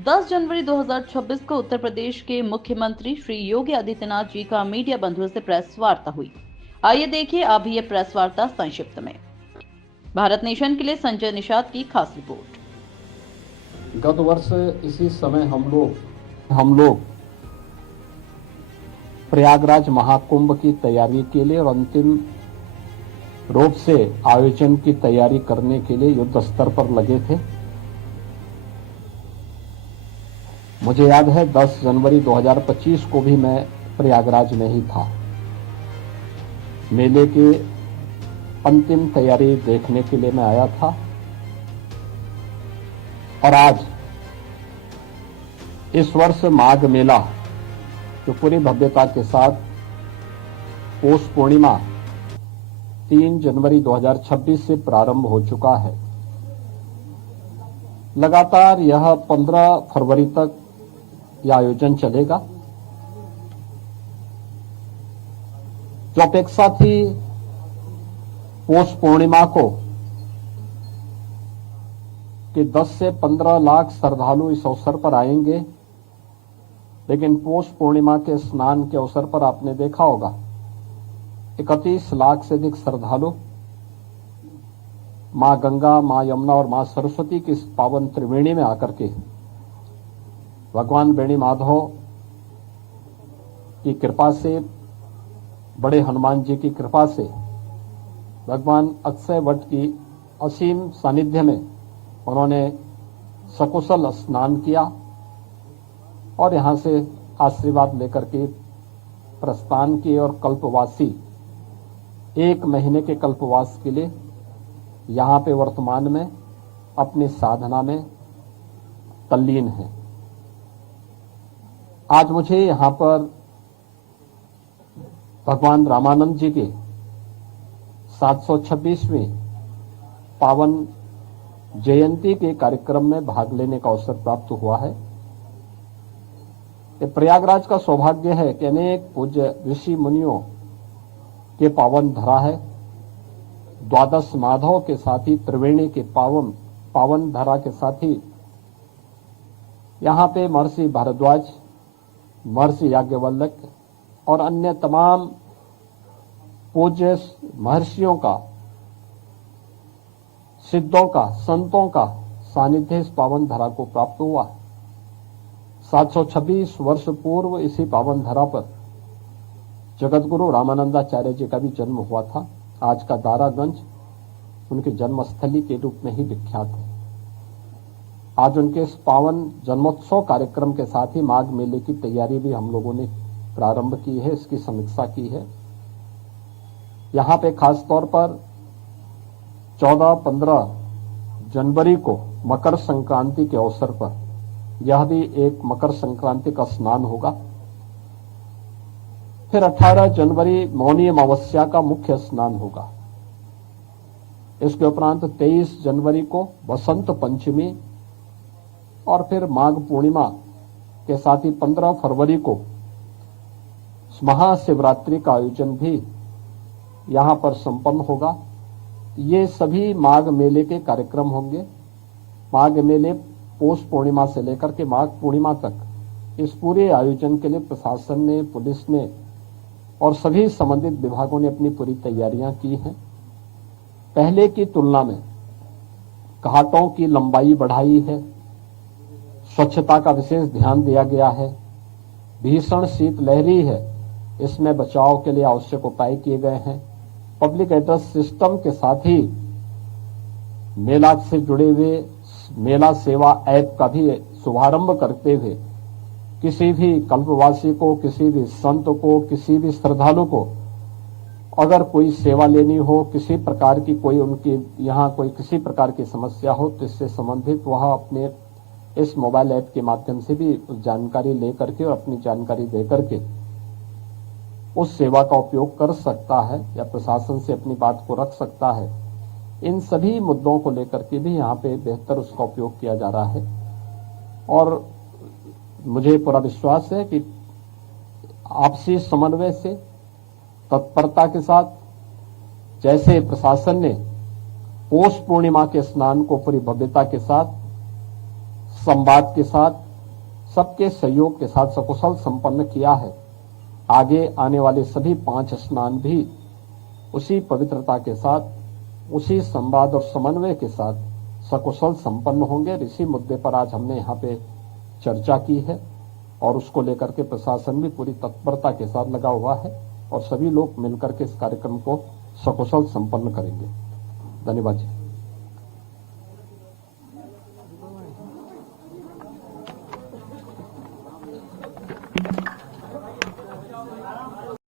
10 जनवरी 2026 को उत्तर प्रदेश के मुख्यमंत्री श्री योगी आदित्यनाथ जी का मीडिया बंधुओं से प्रेस वार्ता हुई। आइए देखिए अब ये प्रेस वार्ता संक्षिप्त में। भारत नेशन के लिए संजय निषाद की खास रिपोर्ट। गत वर्ष इसी समय हम लोग प्रयागराज महाकुंभ की तैयारी के लिए और अंतिम रूप से आयोजन की तैयारी करने के लिए युद्ध स्तर पर लगे थे। मुझे याद है 10 जनवरी 2025 को भी मैं प्रयागराज में ही था। मेले की अंतिम तैयारी देखने के लिए मैं आया था और आज इस वर्ष माघ मेला जो पूरी भव्यता के साथ पौष पूर्णिमा 3 जनवरी 2026 से प्रारंभ हो चुका है। लगातार यह 15 फरवरी तक यह आयोजन चलेगा। जो अपेक्षा थी पौष पूर्णिमा को कि 10 से 15 लाख श्रद्धालु इस अवसर पर आएंगे, लेकिन पौष पूर्णिमा के स्नान के अवसर पर आपने देखा होगा 31 लाख से अधिक श्रद्धालु मां गंगा, मां यमुना और मां सरस्वती की इस पावन त्रिवेणी में आकर के भगवान बेणी माधव की कृपा से, बड़े हनुमान जी की कृपा से, भगवान अक्षय वट की असीम सानिध्य में उन्होंने सकुशल स्नान किया और यहां से आशीर्वाद लेकर के प्रस्थान किए और कल्पवासी 1 महीने के कल्पवास के लिए यहां पे वर्तमान में अपनी साधना में तल्लीन है। आज मुझे यहां पर भगवान रामानंद जी के 726वें पावन जयंती के कार्यक्रम में भाग लेने का अवसर प्राप्त हुआ है। ये प्रयागराज का सौभाग्य है कि अनेक पूज्य ऋषि मुनियों के पावन धरा है। द्वादश माधव के साथ ही त्रिवेणी के पावन धरा के साथ ही यहां पे महर्षि भारद्वाज, महर्षि याज्ञवल्क्य और अन्य तमाम पूज्य महर्षियों का, सिद्धों का, संतों का सानिध्य इस पावन धरा को प्राप्त हुआ। 726 वर्ष पूर्व इसी पावन धरा पर जगतगुरु रामानंदाचार्य जी का भी जन्म हुआ था। आज का दारागंज उनकी जन्मस्थली के रूप में ही विख्यात है। आज उनके इस पावन जन्मोत्सव कार्यक्रम के साथ ही माघ मेले की तैयारी भी हम लोगों ने प्रारंभ की है, इसकी समीक्षा की है। यहां पे खास तौर पर 14-15 जनवरी को मकर संक्रांति के अवसर पर यह भी एक मकर संक्रांति का स्नान होगा। फिर 18 जनवरी मौनी अमावस्या का मुख्य स्नान होगा। इसके उपरांत 23 जनवरी को बसंत पंचमी और फिर माघ पूर्णिमा के साथ ही 15 फरवरी को महाशिवरात्रि का आयोजन भी यहां पर संपन्न होगा। ये सभी माघ मेले के कार्यक्रम होंगे। माघ मेले पौष पूर्णिमा से लेकर के माघ पूर्णिमा तक इस पूरे आयोजन के लिए प्रशासन ने, पुलिस ने और सभी संबंधित विभागों ने अपनी पूरी तैयारियां की हैं। पहले की तुलना में घाटों की लंबाई बढ़ाई है, स्वच्छता का विशेष ध्यान दिया गया है। भीषण शीतलहरी है, इसमें बचाव के लिए आवश्यक उपाय किए गए हैं। पब्लिक एड्रेस सिस्टम के साथ ही मेला से जुड़े हुए मेला सेवा ऐप का भी शुभारंभ करते हुए किसी भी कल्पवासी को, किसी भी संत को, किसी भी श्रद्धालु को अगर कोई सेवा लेनी हो, किसी प्रकार की कोई उनकी यहाँ कोई किसी प्रकार की समस्या हो, तो इससे संबंधित वह अपने इस मोबाइल ऐप के माध्यम से भी जानकारी लेकर के और अपनी जानकारी दे करके उस सेवा का उपयोग कर सकता है या प्रशासन से अपनी बात को रख सकता है। इन सभी मुद्दों को लेकर के भी यहाँ पे बेहतर उसका उपयोग किया जा रहा है और मुझे पूरा विश्वास है कि आपसी समन्वय से, तत्परता के साथ, जैसे प्रशासन ने पौष पूर्णिमा के स्नान को पूरी भव्यता के साथ, संवाद के साथ सबके सहयोग के साथ सकुशल संपन्न किया है। आगे आने वाले सभी 5 स्नान भी उसी पवित्रता के साथ, उसी संवाद और समन्वय के साथ सकुशल संपन्न होंगे। इसी मुद्दे पर आज हमने यहाँ पे चर्चा की है और उसको लेकर के प्रशासन भी पूरी तत्परता के साथ लगा हुआ है और सभी लोग मिलकर के इस कार्यक्रम को सकुशल संपन्न करेंगे। धन्यवाद जी।